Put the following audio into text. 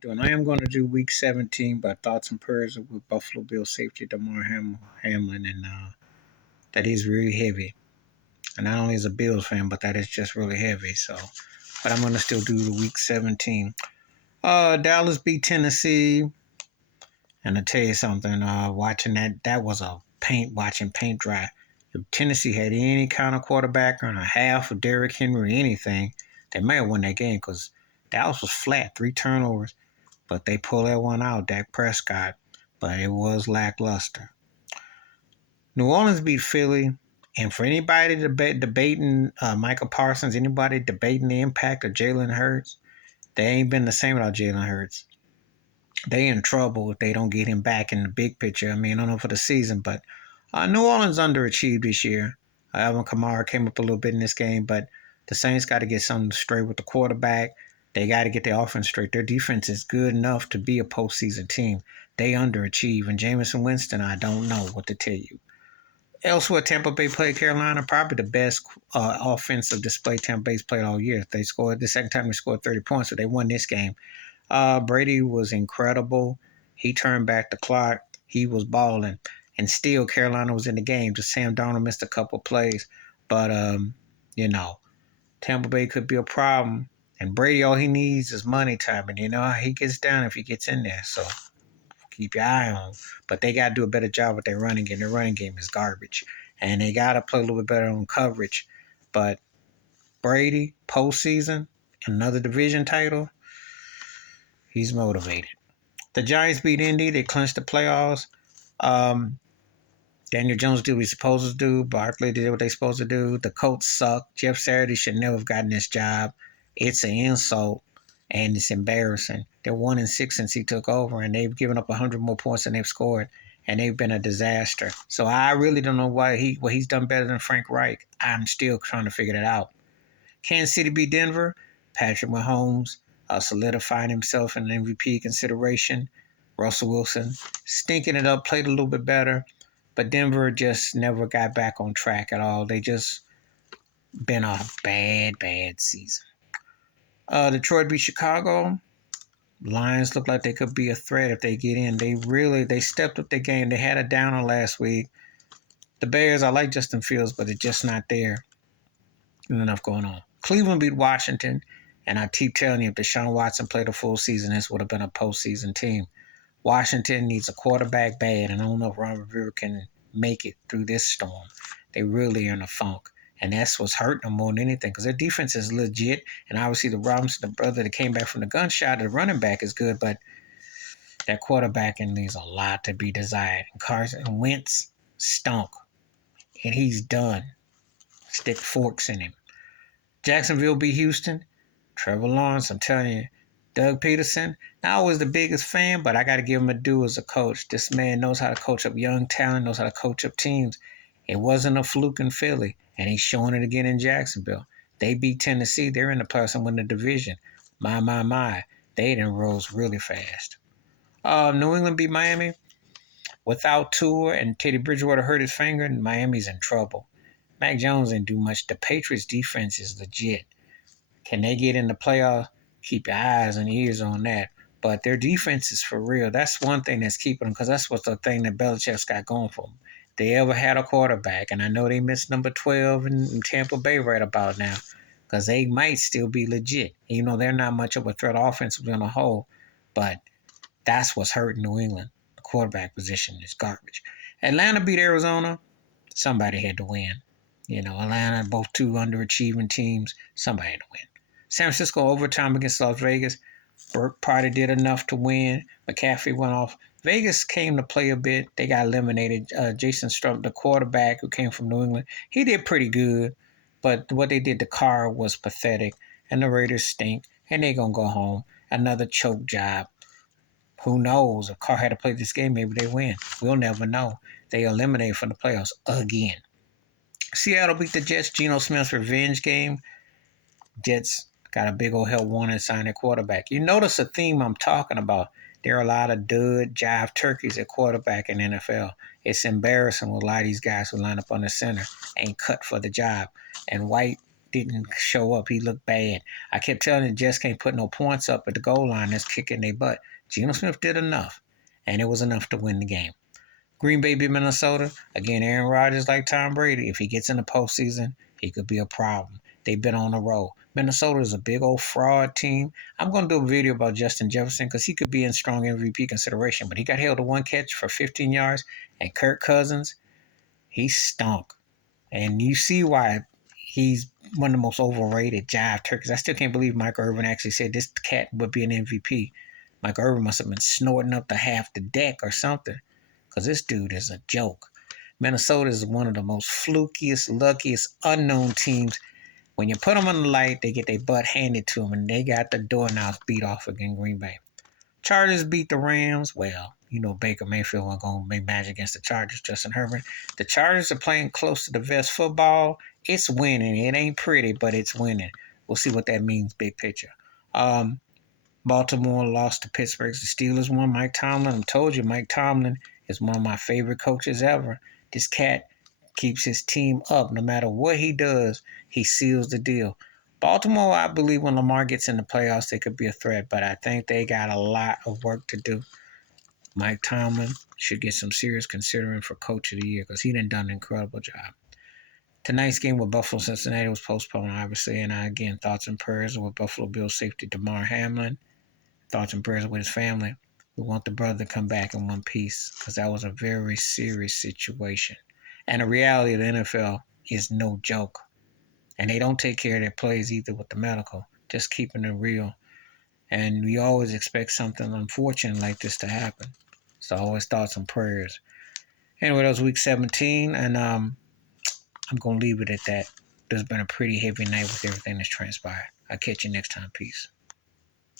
Doing. I am going to do Week 17, but thoughts and prayers with Buffalo Bills safety Damar Hamlin, and that is really heavy. And not only as a Bills fan, but that is just really heavy. So, but I'm going to still do the Week 17. Dallas beat Tennessee, and I tell you something. Watching that was a watching paint dry. If Tennessee had any kind of quarterback or a half of Derrick Henry, anything, they may have won that game because Dallas was flat, 3 turnovers. But they pull that one out, Dak Prescott. But it was lackluster. New Orleans beat Philly. And for anybody debating Michael Parsons, anybody debating the impact of Jalen Hurts, they ain't been the same without Jalen Hurts. They in trouble if they don't get him back in the big picture. I mean, I don't know for the season, but New Orleans underachieved this year. Alvin Kamara came up a little bit in this game, but the Saints got to get something straight with the quarterback. They got to get their offense straight. Their defense is good enough to be a postseason team. They underachieve. And Jameson Winston, I don't know what to tell you. Elsewhere, Tampa Bay played Carolina, probably the best offensive display Tampa Bay's played all year. They scored the second time they scored 30 points, so they won this game. Brady was incredible. He turned back the clock. He was balling. And still, Carolina was in the game. Just Sam Darnold missed a couple plays. But, you know, Tampa Bay could be a problem. And Brady, all he needs is money time. And you know how he gets down if he gets in there. So keep your eye on him. But they got to do a better job with their running game. Their running game is garbage. And they got to play a little bit better on coverage. But Brady, postseason, another division title, he's motivated. The Giants beat Indy. They clinched the playoffs. Um, Daniel Jones did what he's supposed to do. Barkley did what they're supposed to do. The Colts suck. Jeff Saturday should never have gotten this job. It's an insult, and it's embarrassing. They're 1-6 since he took over, and they've given up 100 more points than they've scored, and they've been a disaster. So I really don't know what he's done better than Frank Reich. I'm still trying to figure that out. Kansas City beat Denver. Patrick Mahomes solidifying himself in MVP consideration. Russell Wilson stinking it up, played a little bit better, but Denver just never got back on track at all. They just been a bad season. Detroit beat Chicago. Lions look like they could be a threat if they get in. They stepped up their game. They had a downer last week. The Bears, I like Justin Fields, but it's just not there. There's enough going on. Cleveland beat Washington, and I keep telling you, if Deshaun Watson played a full season, this would have been a postseason team. Washington needs a quarterback bad, and I don't know if Ron Rivera can make it through this storm. They really are in a funk, and that's what's hurting them more than anything because their defense is legit, and obviously the Robinson, the brother that came back from the gunshot, the running back is good, but that quarterbacking leaves a lot to be desired. And Carson Wentz stunk, and he's done. Stick forks in him. Jacksonville beat Houston. Trevor Lawrence, I'm telling you. Doug Peterson, not always the biggest fan, but I got to give him a due as a coach. This man knows how to coach up young talent, knows how to coach up teams. It wasn't a fluke in Philly, and he's showing it again in Jacksonville. They beat Tennessee. They're in the playoffs and win the division. My. They done rose really fast. New England beat Miami. Without Tua and Teddy Bridgewater hurt his finger, and Miami's in trouble. Mac Jones didn't do much. The Patriots' defense is legit. Can they get in the playoffs? Keep your eyes and ears on that. But their defense is for real. That's one thing that's keeping them because that's what's the thing that Belichick's got going for them. They ever had a quarterback, and I know they missed number 12 in Tampa Bay right about now because they might still be legit. You know, they're not much of a threat offensively on the whole, but that's what's hurting New England. The quarterback position is garbage. Atlanta beat Arizona. Somebody had to win. You know, Atlanta, both two underachieving teams. Somebody had to win. San Francisco overtime against Las Vegas. Burke Party did enough to win. McCaffrey went off. Vegas came to play a bit. They got eliminated. Jason Struck, the quarterback who came from New England, he did pretty good. But what they did to Carr was pathetic. And the Raiders stink. And they're going to go home. Another choke job. Who knows? If Carr had to play this game, maybe they win. We'll never know. They eliminated from the playoffs again. Seattle beat the Jets. Geno Smith's revenge game. Jets got a big old hell warning sign at quarterback. You notice a theme I'm talking about. There are a lot of dud, jive turkeys at quarterback in the NFL. It's embarrassing when a lot of these guys who line up on the center ain't cut for the job. And White didn't show up. He looked bad. I kept telling him Jets can't put no points up at the goal line. That's kicking their butt. Geno Smith did enough, and it was enough to win the game. Green Bay beat Minnesota. Again, Aaron Rodgers, like Tom Brady, if he gets in the postseason, he could be a problem. They've been on the road. Minnesota is a big old fraud team. I'm going to do a video about Justin Jefferson because he could be in strong MVP consideration, but he got held to one catch for 15 yards, and Kirk Cousins, he stunk. And you see why he's one of the most overrated jive turkeys. I still can't believe Mike Irvin actually said this cat would be an MVP. Mike Irvin must have been snorting up to half the deck or something because this dude is a joke. Minnesota is one of the most flukiest, luckiest, unknown teams. When you put them on the light, they get their butt handed to them, and they got the doorknobs beat off against Green Bay. Chargers beat the Rams. Well, you know Baker Mayfield wasn't going to make magic against the Chargers, Justin Herbert. The Chargers are playing close to the best football. It's winning. It ain't pretty, but it's winning. We'll see what that means, big picture. Baltimore lost to Pittsburgh. The Steelers won. Mike Tomlin, I told you, Mike Tomlin is one of my favorite coaches ever. This cat keeps his team up. No matter what he does, he seals the deal. Baltimore, I believe when Lamar gets in the playoffs, they could be a threat, but I think they got a lot of work to do. Mike Tomlin should get some serious considering for Coach of the Year because he done an incredible job. Tonight's game with Buffalo Cincinnati was postponed, obviously, and again, thoughts and prayers with Buffalo Bills safety Damar Hamlin. Thoughts and prayers with his family. We want the brother to come back in one piece because that was a very serious situation. And the reality of the NFL is no joke. And they don't take care of their players either with the medical, just keeping it real. And we always expect something unfortunate like this to happen. So always thoughts and prayers. Anyway, that was week 17, and I'm going to leave it at that. There's been a pretty heavy night with everything that's transpired. I'll catch you next time. Peace.